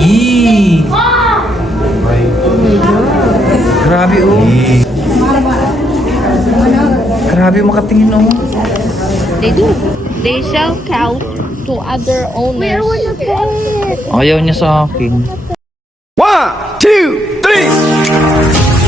Yee! Grabe oh. Grabe makatingin oh. They do. They sell cows to other owners. Ayaw niya sa akin. 1, 2, 3.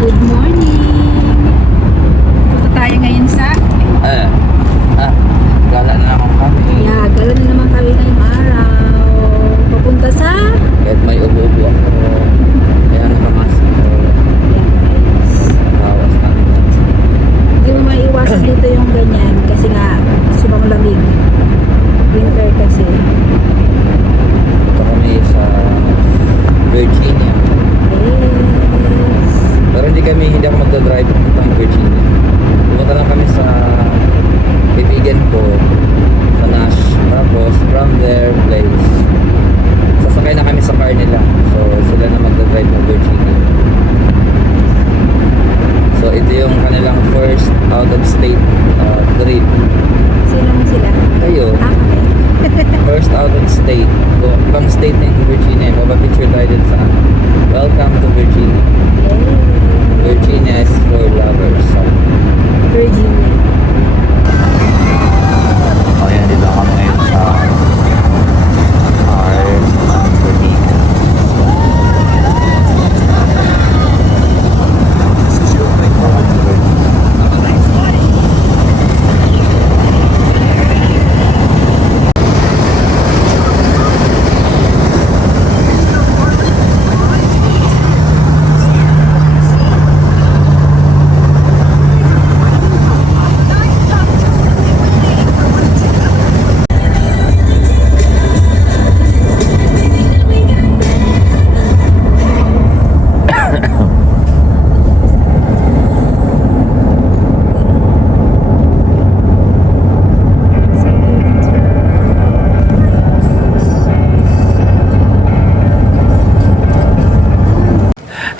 Good morning! Punta tayo ngayon sa... Gala na naman kami. Yeah, gala na naman kami ngayong araw. Papunta sa... Kahit may ubo-ubo ako. Kaya nakamask ako. Ayan guys. Bawas namin. Hindi mo maiiwasan dito yung ganyan kasi nga subang lamig. Winter kasi. Ito kami sa Virginia. Yes. Pero hindi ako magdadrive papuntang Virginia. Pumunta lang kami sa kaibigan ko sa Nash. Tapos from their place, sasakay na kami sa car nila. So sila na magdadrive ng Virginia. So ito yung kanilang first out of state trip. Sino mo sila? Kayo, Ah, kami. first out of state. From state ng Virginia. Mapapicture tayo din sa Welcome to Virginia. Virginia is for lovers. Virginia. Oh yan, dito kami ngayon sa Virginia.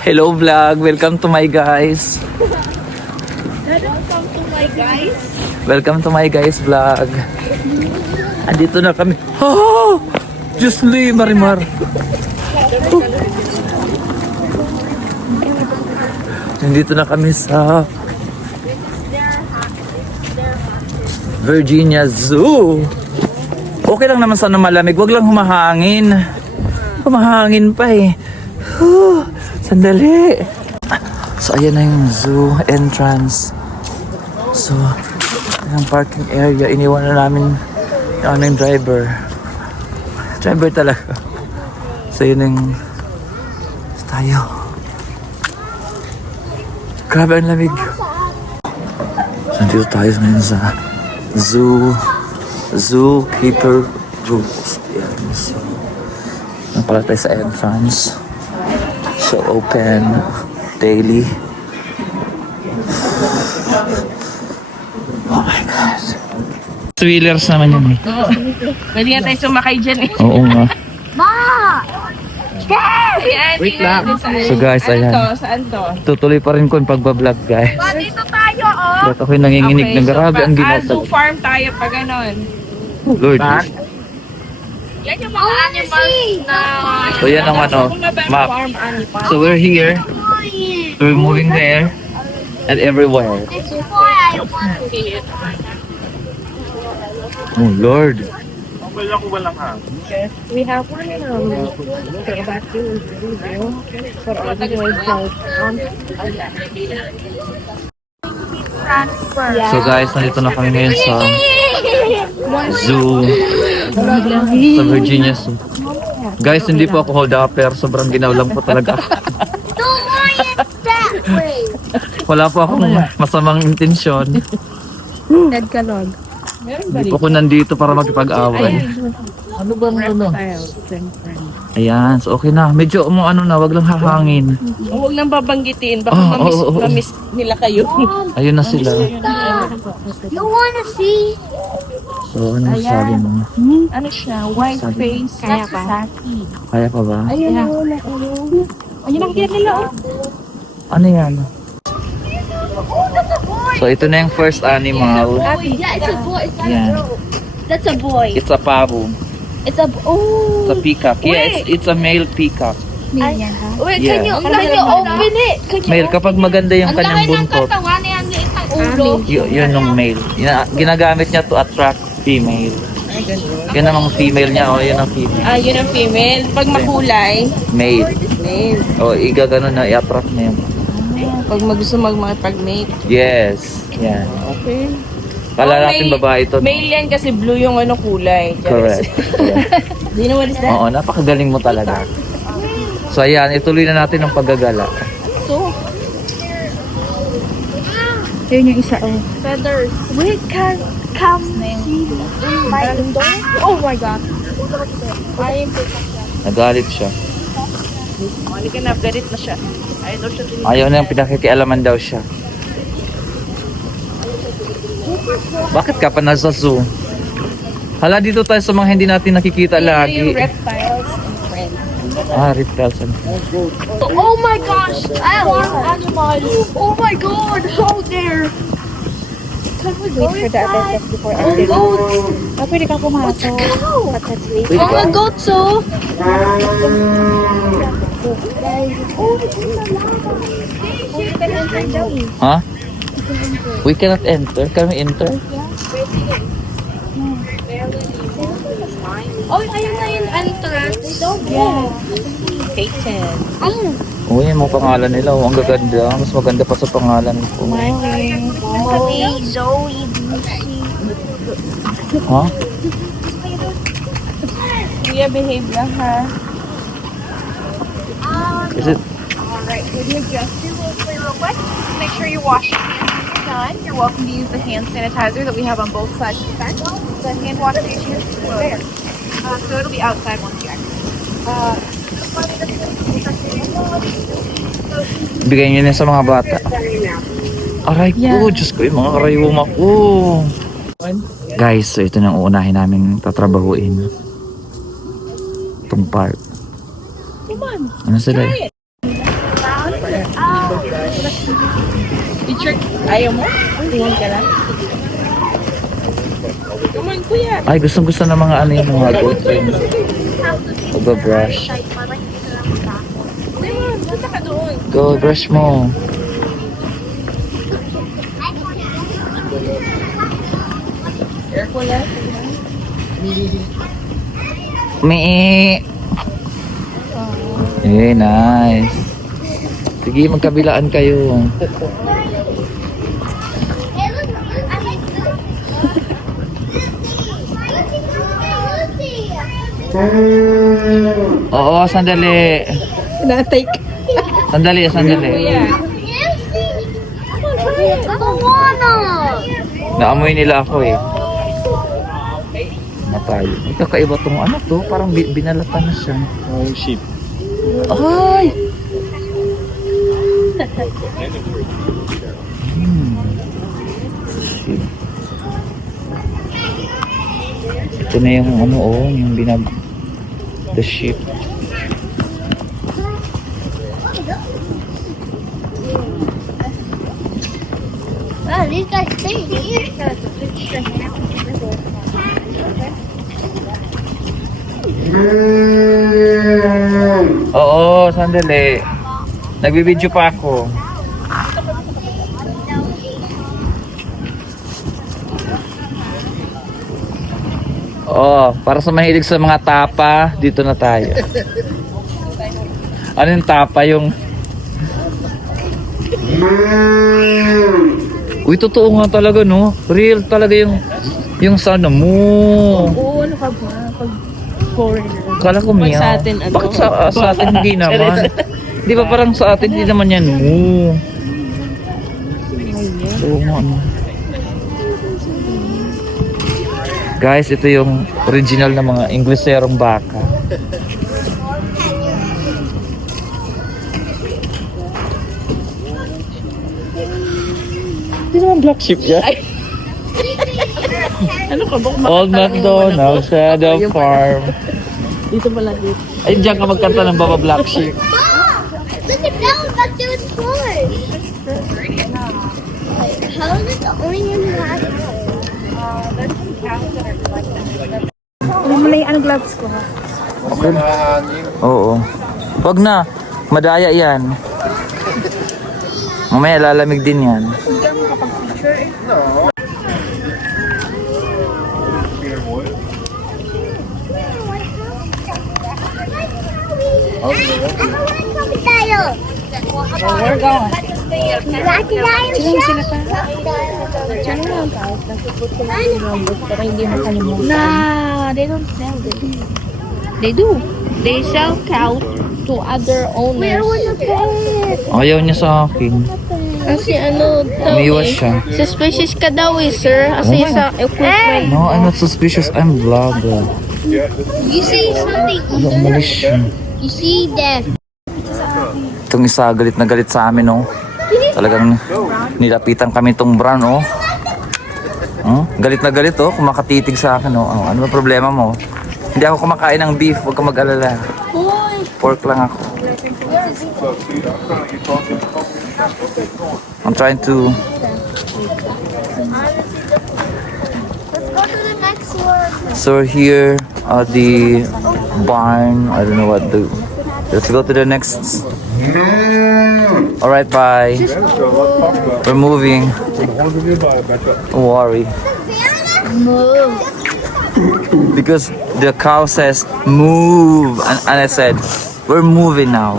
Hello vlog, welcome to my guys. Welcome to my guys. Welcome to my guys vlog. Andito na kami. Oh! Diyos li, Marimar. Oh. Nandito na kami sa Virginia Zoo. Okay lang naman sana malamig, wag lang humahangin. Humahangin pa eh. Sandali. So ayan na yung zoo entrance. So yung parking area, iniwan na namin yung aming driver. Driver talaga. So yun yung tayo. Grabe ang lamig. So dito tayo ngayon sa Zookeeper Rules. Yan. So napala tayo sa entrance. So open daily. Oh my God. Wheelers naman yun eh. Pwede nga tayo sumakay dyan eh. Oo nga. Ayan, Wait lang. tingnan So guys, ayan. Saan to? Tutuloy pa rin ko yung pagbablog guys. Dito tayo, oh. Ba't ako'y nanginginig ng grabe ang Zoo ginagawa. farm tayo pa ganon. Lord. Yan yung mga animals na... So yan ang ano, map. Farm animals. So we're here. We're moving there. And everywhere. Oh Lord. We have one okay, back to video for all the So guys, nandito na kami ngayon sa zoo. Sa Virginia Zoo. Guys, hindi po ako hold upper. Sobrang ginaw lang po talaga ako. Wala po akong masamang intensyon. Dead kalog. Hindi po ako nandito para makipag-away. Ano bang ano? Reptiles and friends. Ayan, so okay na. Medyo ano na, wag lang hahangin. Huwag nang babanggitin. Baka Oh, mamiss, oh, oh, oh. mamiss nila kayo. Ayun na sila. You wanna see? So, ano sabi mo? Ano siya? White face. Kaya pa. Saki. Kaya pa ba? Ayun na. Ayun nakikita nila. Ano yan? So, ito na yung first animal. Yeah, it's a boy. It's not Yeah. a girl. That's a boy. It's a pavo. It's a oh. It's a peacock. Yeah, it's a male peacock. Wait, Yeah. can you open it? Can you Male, kapag maganda yung Ang kanyang laki ng buntot, katawan niya, ang liit ng ulo. yun yung male. Ginagamit niya to attract female. Yun namang female niya, yun ang female. Ah, yun ang female. Pag makulay, Male. male. Igagano na, i-attract niya yun. Pag gusto magpag-mate. Yes. Yan. Okay. Kala natin male- babae to. Male yan kasi blue yung kulay. Correct. Do you know what is that? Oo, napakagaling mo talaga. So ayan, ituloy na natin ang paggagala. Yun yung isa, oh. Feathers. We can come see my window. Oh my god. I am Nagalit siya. Hindi ka na, galit na siya. Ayaw daw siya din. Ayaw na yung pinakikialaman daw siya. Bakit ka pa nasa zoo? Hala, dito tayo sa mga hindi natin nakikita Yung lagi. reptiles and friends. Reptiles. Oh my gosh. I want animals. Oh my god. How there? Can we go Wait for the other inside? stuff before Oh, I goats. pwede ka What's a pumasok. cow? But let's wait. Pwede Oh, ka? a goat, so. Ha? We cannot enter. Can we enter? Oh, ayun na yung entrance. Yeah. Peyton. Uy, yung mga pangalan nila. Ang gaganda. Mas maganda pa sa pangalan ko. Molly, Zoe, Ha? Kuya, behave lang ha. Is it? Alright, so the adjusted will play real quick. Just make sure you wash your hands when you're done. You're welcome to use the hand sanitizer that we have on both sides of the fence. The hand wash station is there. So it'll be outside once you exit. Bigay niyo na sa mga bata. Aray ko, Diyos ko, yung mga karayuma ko. Guys, so ito na ang uunahin namin tatrabahuin. Itong park. Ano sila? Teacher, ayaw mo? Tingin ka lang. Come on, kuya. Ay, gustong-gusto ng mga ano yung mga goat yung brush. Come on, punta ka doon. Go, brush mo. Careful lang. Mee. Nice. Sige, magkabilaan kayo. Oo, sandali. Natay ka. Sandali. Kuya. Moana. Naamoy nila ako eh. Matay. Kakaiba tong ano to, parang binalatan na siya. Oh, sheep. Ay! Sheep. Ito na yung ano yung the sheep. Oh, these guys stay here. Oo, sandali. Nagbibideo pa ako. Oo, para sa mahilig sa mga tapa, dito na tayo. Ano yung tapa yung... Uy, totoo nga talaga, no? Real talaga yung sound na mo. Oo, ano ka ba? Pag foreigner. Kala ko Pag meow. sa atin, ano? Bakit sa atin hindi naman? Di ba parang sa atin hindi naman yan mo? Oo nga, ano. Guys, ito yung original na mga Ingleserong baka. Hindi naman black sheep yan. Ano ka ba? Old MacDonald, Shadow Farm. Dito pala dito. Ay, diyan ka magkanta ng Baba Black Sheep. Look at that, but there's more. How is it the only one who has Ano mo na yung ano gloves ko ha? Okay. Oo. Wag na. Madaya yan. Mamaya lalamig din yan. crocodile? We're going. Crocodile Sila shell? pa. Diyan lang guys. Nasipot ko lang yung robot para hindi makalimutan. Nah, they don't sell this. They do. They sell cows to other Where owners. was the place? Ayaw niya sa akin. Kasi ano daw Umiwas eh. siya. Suspicious ka daw eh, sir. Kasi Oh. sa equipment. No, I'm not suspicious. I'm vlogger. You see something? Ano, umalis siya. You see that? Itong isa, galit na galit sa amin, oh. Talagang nilapitan kami itong brown, oh. Galit na galit, oh. Kumakatitig sa akin, oh. Oh, ano ba problema mo? Hindi ako kumakain ng beef. Huwag ka mag-alala. Pork lang ako. I'm trying to... Let's go to the next one. So we're here at the barn. I don't know what to... Let's go to the next... Alright, bye. We're moving. Don't worry. Move. Because the cow says move, and I said we're moving now.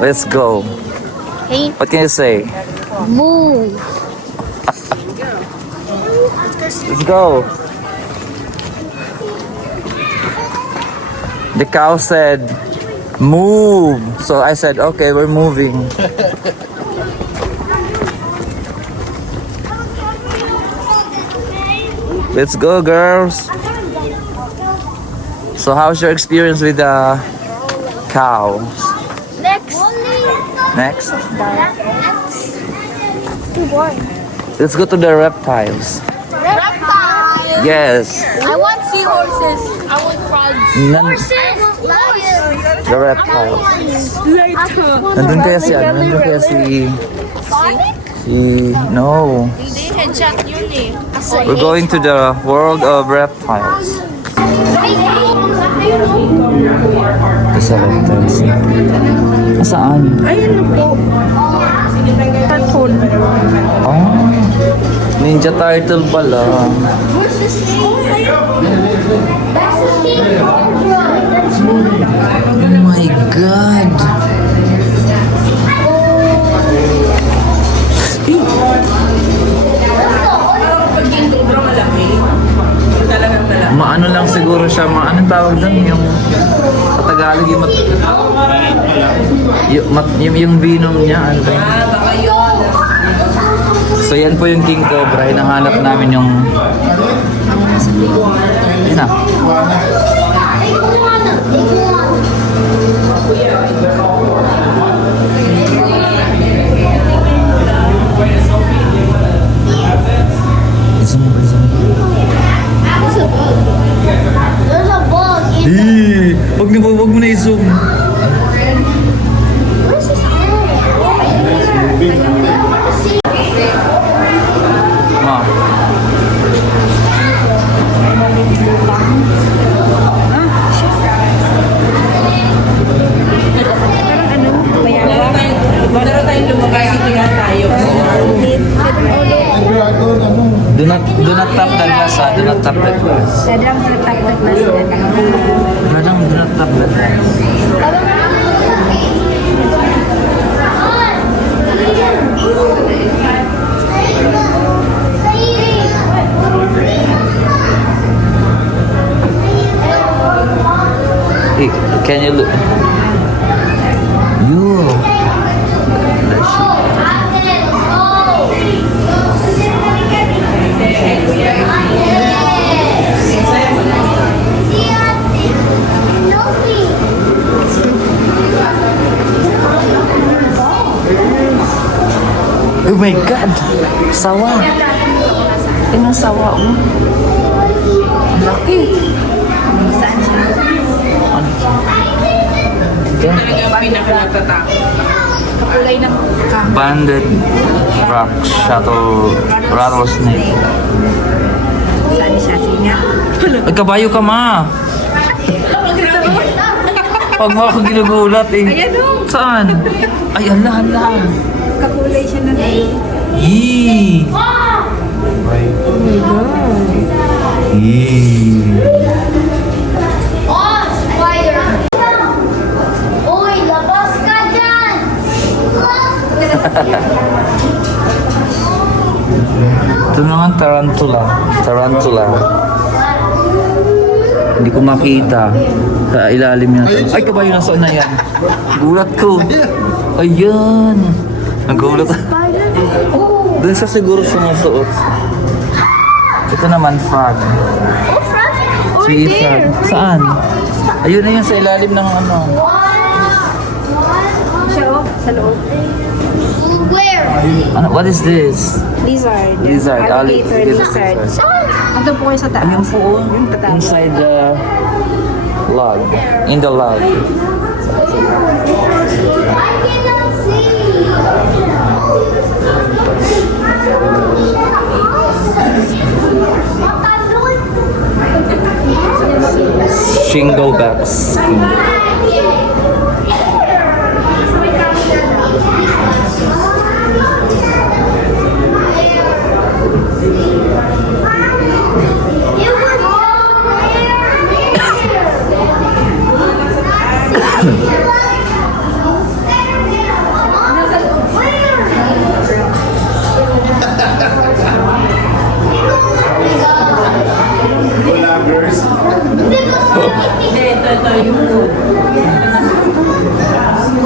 Let's go. Hey, What can you say? move. Let's go. The cow said move, so I said okay, we're moving. Let's go, girls. So how's your experience with the cows? Next. Next, Too boring. let's go to the reptiles. Reptile. Yes, I want seahorses. I want frogs. Horses. Lions. the reptiles. Nandun kaya si ano? Nandun kaya si... No. Hindi, headshot yun eh. We're going to the world of reptiles. Sa reptiles. Saan? Ayun po. Cartoon. Oh, Ninja Turtle pala. Where's the snake? That's the snake. That's Oh my God. Maano lang siguro siya, anong tawag doon? Yung sa Tagalog, yung venom niya, ano ba yun? So yan po yung King Cobra, hinahanap namin yung... Yun na. Zoom. There's a bug. Wag mo na i-zoom. Where's the snake? Ma. Do not tap the glass, ha? Do not tap the glass. Dadang mo na tapos na sila. Madam, do not tap the glass. Hey, can you look? You. my God! Sawa! Tingnan sawa mo. Ang laki. Saan siya? Kakulay ng kahoy. Banded rock shuttle rattlesnake. Saan siya? Sinya? Ay, kabayo ka, ma! Pag mo ako ginugulat eh. Ayan o. Saan? Ay, ala. Kakulay siya ng Yee! Oh my God. Yee! Oh, spider! Uy, labas ka dyan! Ito naman tarantula. Hindi ko makita. Sa ilalim niya. Ay, kabayo, nasaan na yan? Gulat ko. Ayan. Nagulat. Doon sa siguro sumusuot. Ito naman, frog. Oh, frog! Tree frog. Saan? Ayun na yun sa ilalim ng ano. Siya o. Sa loob. Where? Ano? What is this? Lizard. Lizard. Alligator lizard. Ando po kayo sa taas. Yung po inside the log. In the log. I cannot see! Shinglebacks.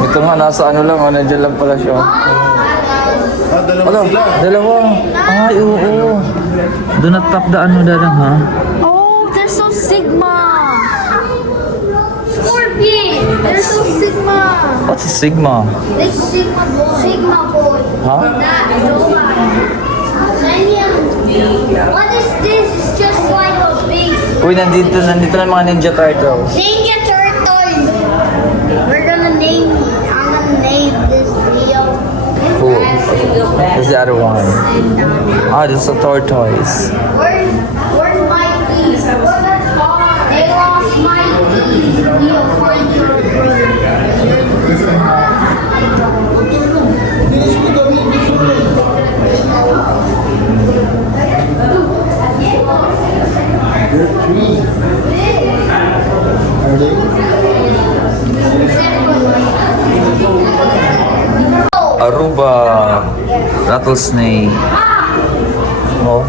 Ito nga, nasa ano lang, nandiyan lang pala siya. Dalawa. Ay, oo. Do not tap the ano dadang, ha? Oh, they're so Sigma! Scorpion! They're so Sigma! What's a sigma? This Sigma boy. Sigma boy. Huh? That robot. What is this? It's just like a big Uy, nandito na mga Ninja Turtles. Ninja Turtle. I'm gonna name this video. Cool. Where's the other one? Ah, this is a tortoise. Where's Mikey? They lost Mikey. You'll find your brother. Aruba. Rattlesnake. Oh.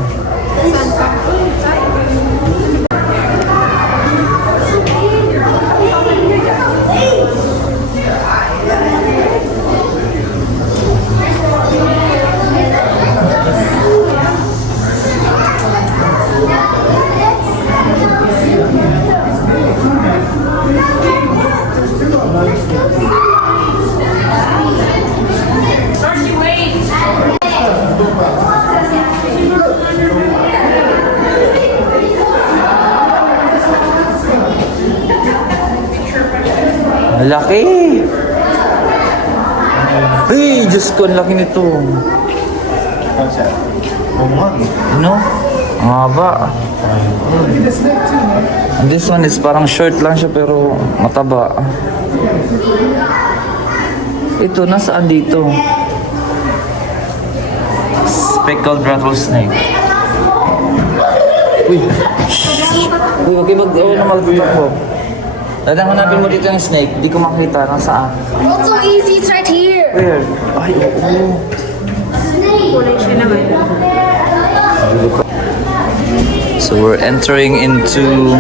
Malaki! Hey, Diyos ko, ang laki nito. Ano? Ang haba. And this one is parang short lang siya pero mataba. Ito, nasaan dito? Speckled rattlesnake. Uy! Uy, okay ba? Ewan na malapit ako. Dadang hanapin mo dito yung snake. Di ko makita. Nasaan? What's so easy? It's right here. Where? Ay, oo. Kulay siya naman. So we're entering into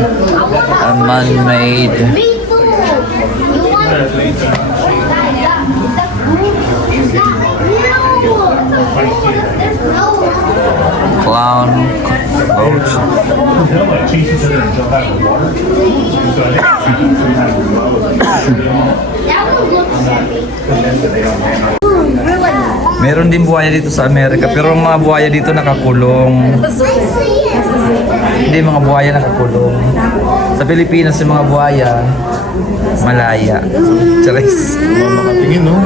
a man-made Me too. You want it? clown coach. Like chase each other and jump out of the water. So I think That one looks heavy. they don't land on. We're Meron din buhaya dito sa Amerika, pero ang mga buhaya dito nakakulong. Hindi, mga buhaya nakakulong. Sa Pilipinas, yung mga buhaya, malaya. Charis. Makatingin, no?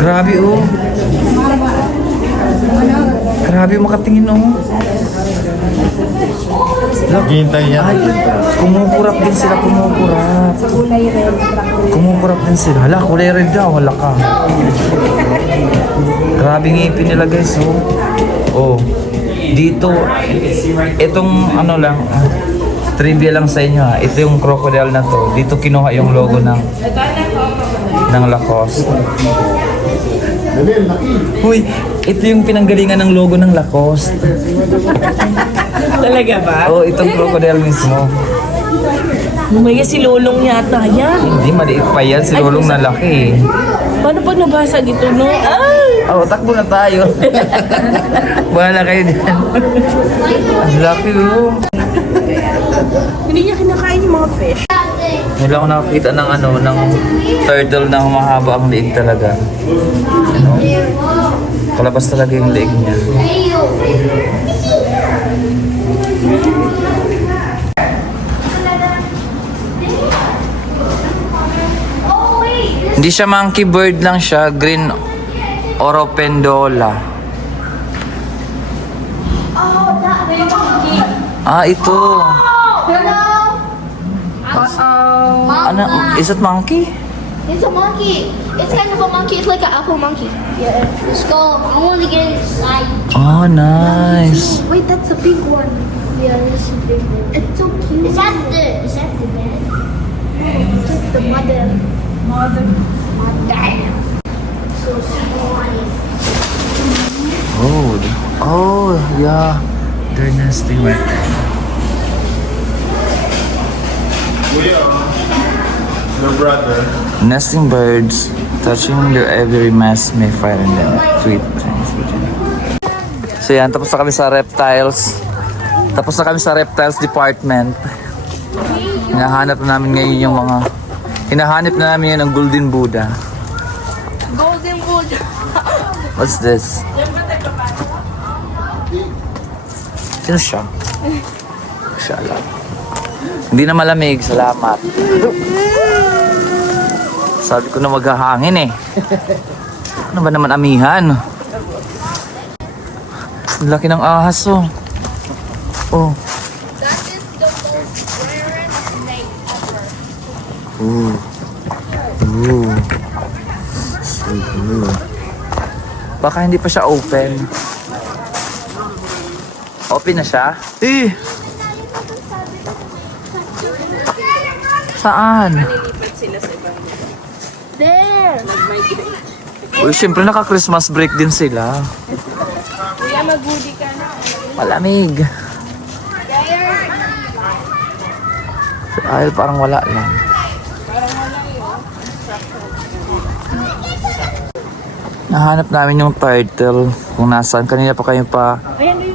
Grabe, oh. Grabe, makatingin, oh. Hintay yan. Ay, kumukurap din sila, kumukurap. Kumukurap din sila. Hala, kulay red daw, wala ka. Grabe ngipin nila, guys, oh. Oh. Dito, itong ano lang, trivia lang sa inyo ha. Ito yung crocodile na to. Dito kinuha yung logo ng Lacoste. Uy, ito yung pinanggalingan ng logo ng Lacoste. Talaga ba? Oh, itong crocodile mismo. Lumaya si Lolong yata yan. Hindi, maliit pa yan. Si Lolong na laki. Paano pag nabasa dito, no? Ay! Oh, takbo na tayo. Bahala kayo dyan. Ang laki, oh. Hindi niya kinakain yung mga fish. Wala akong nakakita ng ano, ng turtle na humahaba ang liig talaga. Ano? Kalabas talaga yung liig niya. Hindi siya monkey bird lang siya, green oropendola. Ah, ito. Ano? Is it monkey? It's a monkey. It's kind of a monkey. It's like an apple monkey. Yeah. Let's go. I want to get inside. Oh, nice. Wait, that's a big one. Yeah, this is a big one. It's so cute. Is that the dad? It's like the mother. Mother. So small. Oh, yeah. They're nesting right there. Your brother. Nesting birds, touching their every mass may frighten them. Tweet. So yan, tapos na kami sa reptiles. Tapos na kami sa reptiles department. Hinahanap na namin ngayon yung mga... Hinahanap na namin yun ang Golden Buddha. Golden Buddha. What's this? Sino siya? Siya lang. Hindi na malamig, salamat. Sabi ko na maghahangin eh. Ano ba naman amihan? Ang laki ng ahas oh. Oh. That is the most rarest snake ever. Ooh. Ooh. Ooh. Baka hindi pa siya open. Open na siya? Eh! Saan? There. Uy, syempre naka-Christmas break din sila. Kuya, mag-goodie ka na. Malamig. Ay, parang wala lang. Nahanap namin yung turtle. Kung nasaan. Kanina pa kayo pa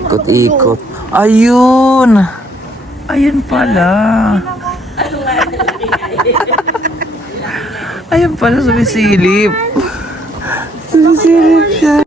ikot-ikot. Ayun! Ayun pala. Ayun pala, sumisilip. Sumisilip siya.